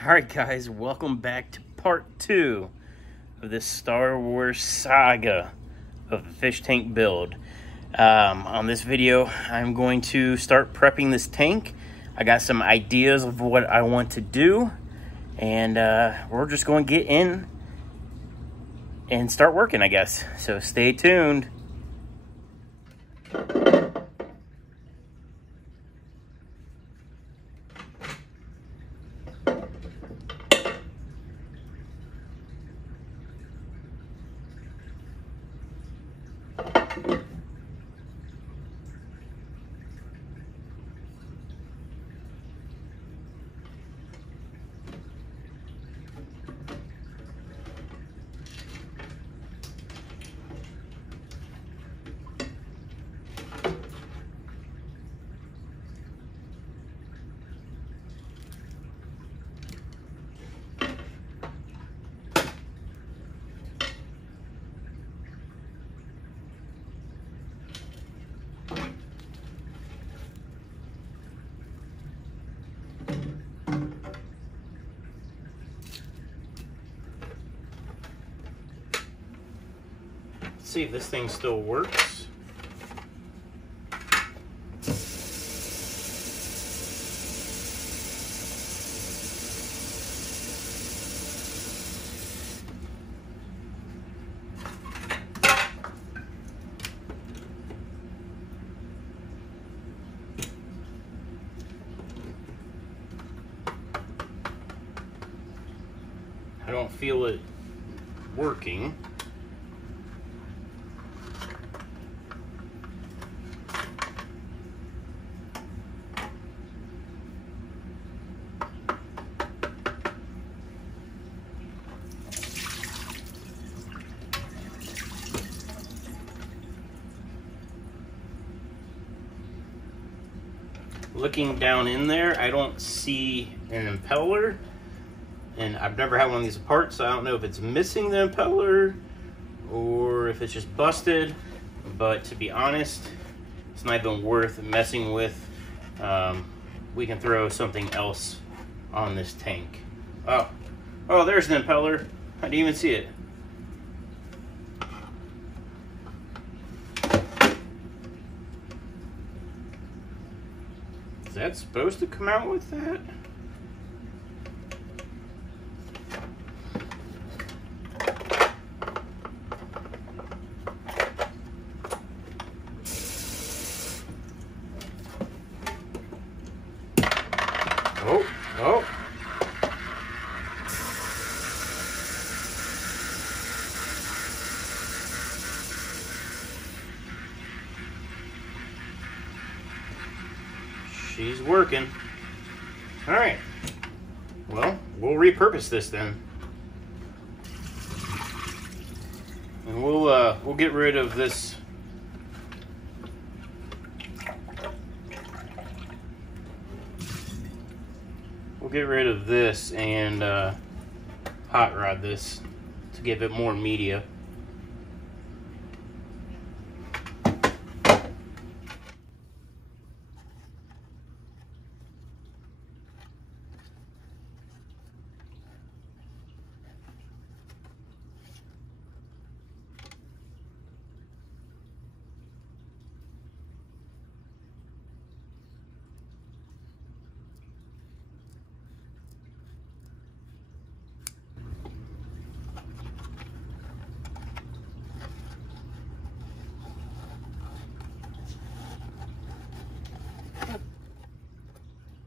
Alright guys, welcome back to part 2 of this Star Wars saga of the fish tank build. On this video, I'm going to start prepping this tank. I got some ideas of what I want to do, and we're just going to get in and start working, I guess. So stay tuned. See if this thing still works. I don't feel it working. Looking down in there, I don't see an impeller, and I've never had one of these apart, so I don't know if it's missing the impeller or if it's just busted. But to be honest, it's not even worth messing with. We can throw something else on this tank. Oh, there's an impeller. I didn't even see it. Is that supposed to come out with that? Oh. She's working. All right. Well, we'll repurpose this then, and we'll get rid of this. We'll get rid of this and hot rod this to give it more media.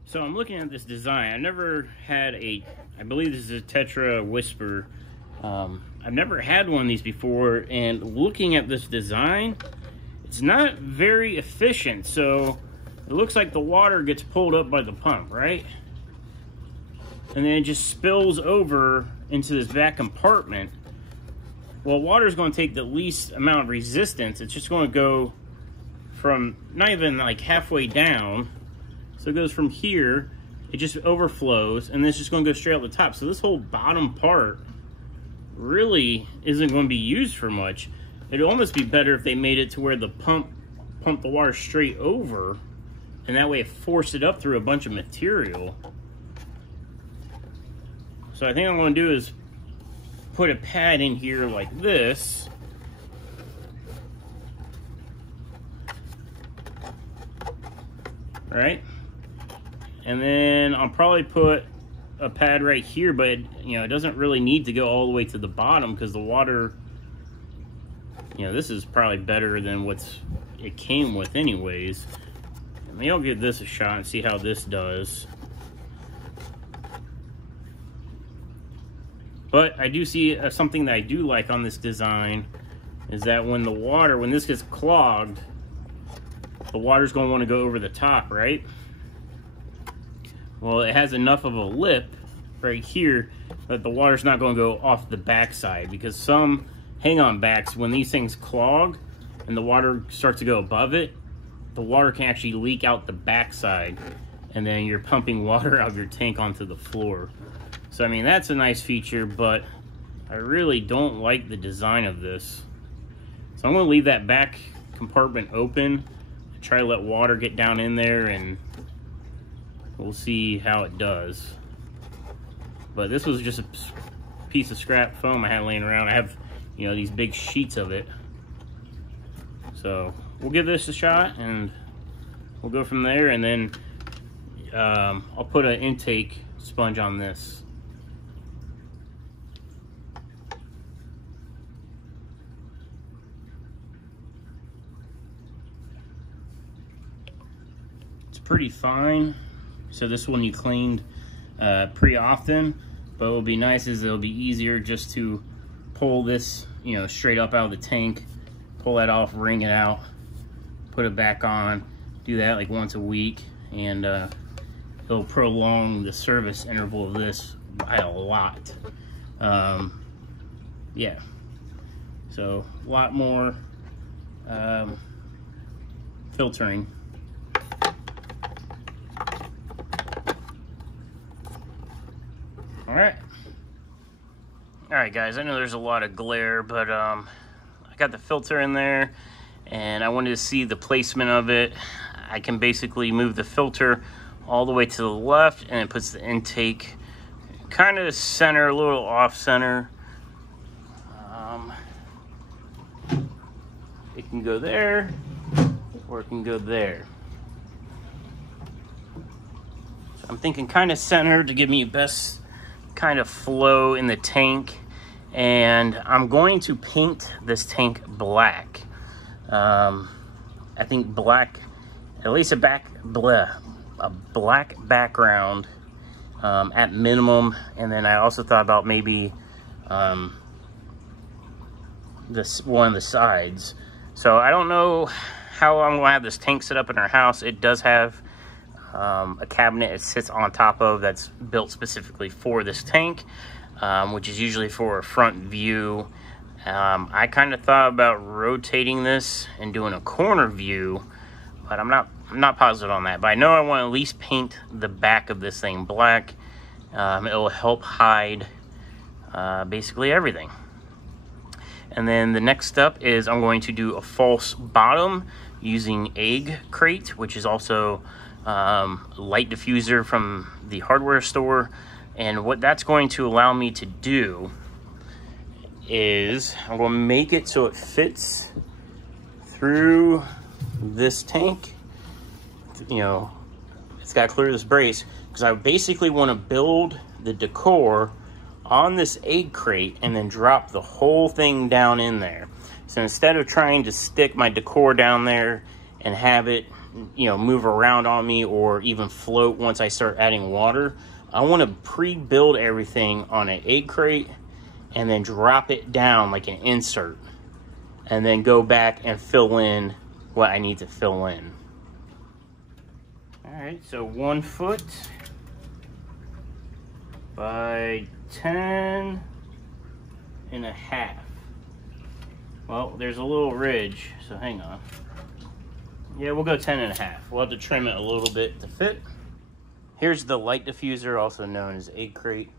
So I'm looking at this design. I never had I believe this is a Tetra Whisper. I've never had one of these before, and looking at this design, it's not very efficient. So it looks like the water gets pulled up by the pump, right? And then it just spills over into this back compartment. Well, water is going to take the least amount of resistance. It's just going to go from not even like halfway down. So it goes from here, it just overflows, and then it's just going to go straight out the top. So this whole bottom part really isn't going to be used for much. It'd almost be better if they made it to where the pump pumped the water straight over, and that way it forced it up through a bunch of material. So I think I'm going to do is put a pad in here like this. Right? And then I'll probably put a pad right here, but you know, it doesn't really need to go all the way to the bottom because the water, you know, this is probably better than it came with anyways. Maybe I'll give this a shot and see how this does. But I do see something that I do like on this design is that when this gets clogged, the water's going to want to go over the top, right? Well, it has enough of a lip right here that the water's not going to go off the backside, because some hang-on backs, when these things clog and the water starts to go above it, the water can actually leak out the backside, and then you're pumping water out of your tank onto the floor. So I mean, that's a nice feature, but I really don't like the design of this. So I'm going to leave that back compartment open, try to let water get down in there, and we'll see how it does. But this was just a piece of scrap foam I had laying around. I have, you know, these big sheets of it. So we'll give this a shot and we'll go from there. And then I'll put an intake sponge on this. It's pretty fine. So this one you cleaned pretty often, but what will be nice is it'll be easier just to pull this, you know, straight up out of the tank, pull that off, wring it out, put it back on, do that like once a week, and it'll prolong the service interval of this by a lot. Yeah, so a lot more filtering. All right guys, I know there's a lot of glare, but I got the filter in there and I wanted to see the placement of it. I can basically move the filter all the way to the left, and it puts the intake kind of center, a little off center. It can go there or it can go there. So I'm thinking kind of center to give me best kind of flow in the tank. And I'm going to paint this tank black. I think black, at least a black background at minimum. And then I also thought about maybe this one of the sides. So I don't know how I'm gonna have this tank set up in our house. It does have a cabinet it sits on top of that's built specifically for this tank, which is usually for a front view. I kind of thought about rotating this and doing a corner view, but I'm not positive on that. But I know I want to at least paint the back of this thing black. It'll help hide basically everything. And then the next step is I'm going to do a false bottom using egg crate, which is also light diffuser from the hardware store. And what that's going to allow me to do is I'm going to make it so it fits through this tank. You know, it's got to clear this brace, because I basically want to build the decor on this egg crate and then drop the whole thing down in there. So instead of trying to stick my decor down there and have it, you know, move around on me or even float once I start adding water, I want to pre-build everything on an egg crate and then drop it down like an insert, and then go back and fill in what I need to fill in. All right, so 1 foot by 10.5. Well, there's a little ridge, so hang on. Yeah, we'll go 10.5. We'll have to trim it a little bit to fit. Here's the light diffuser, also known as egg crate.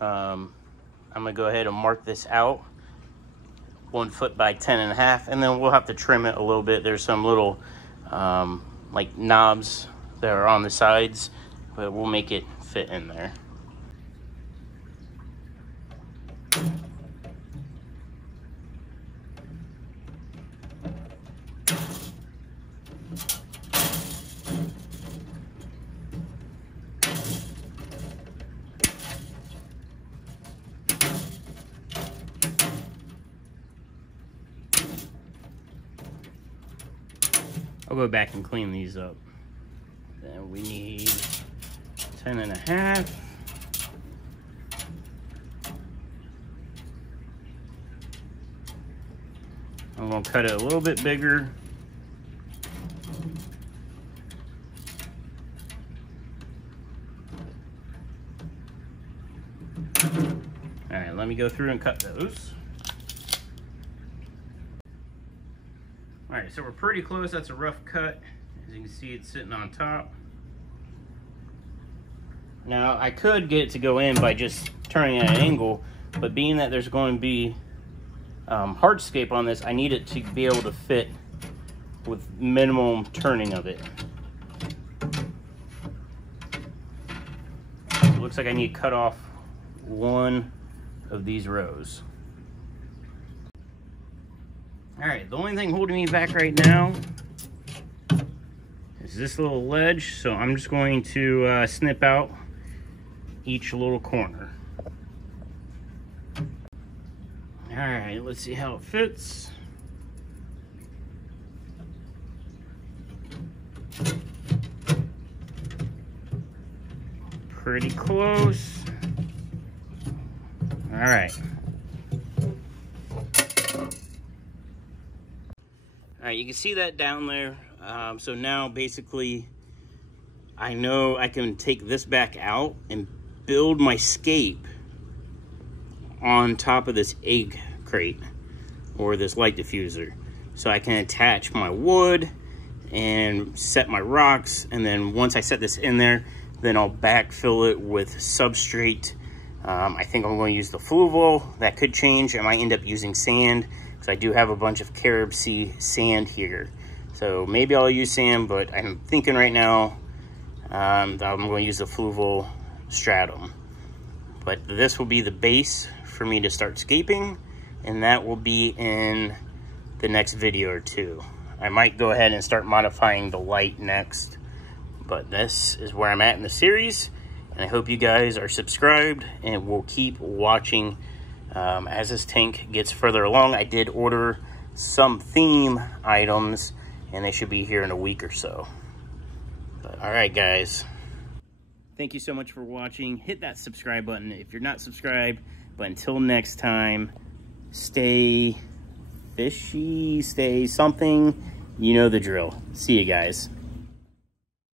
I'm gonna go ahead and mark this out, 1 foot by 10.5, and then we'll have to trim it a little bit. There's some little like knobs that are on the sides, but we'll make it fit in there. I'll go back and clean these up. Then we need 10.5. I'm gonna cut it a little bit bigger. All right, let me go through and cut those. All right, so we're pretty close. That's a rough cut. As you can see, it's sitting on top. Now, I could get it to go in by just turning at an angle, but being that there's going to be hardscape on this, I need it to be able to fit with minimum turning of it. It looks like I need to cut off one of these rows. All right, the only thing holding me back right now is this little ledge, so I'm just going to snip out each little corner. All right, let's see how it fits. Pretty close. All right. All right, you can see that down there. So now basically I know I can take this back out and build my scape on top of this egg crate or this light diffuser. So I can attach my wood and set my rocks, and then once I set this in there, then I'll backfill it with substrate. I think I'm going to use the fluval. That could change. I might end up using sand because I do have a bunch of Carib Sea sand here. So maybe I'll use sand, but I'm thinking right now that I'm going to use the fluval stratum. But this will be the base for me to start scaping, and that will be in the next video or two. I might go ahead and start modifying the light next, but this is where I'm at in the series, and I hope you guys are subscribed and will keep watching as this tank gets further along. I did order some theme items, and they should be here in a week or so. But, all right, guys. Thank you so much for watching. Hit that subscribe button if you're not subscribed. But until next time, stay fishy, stay something. You know the drill. See you guys.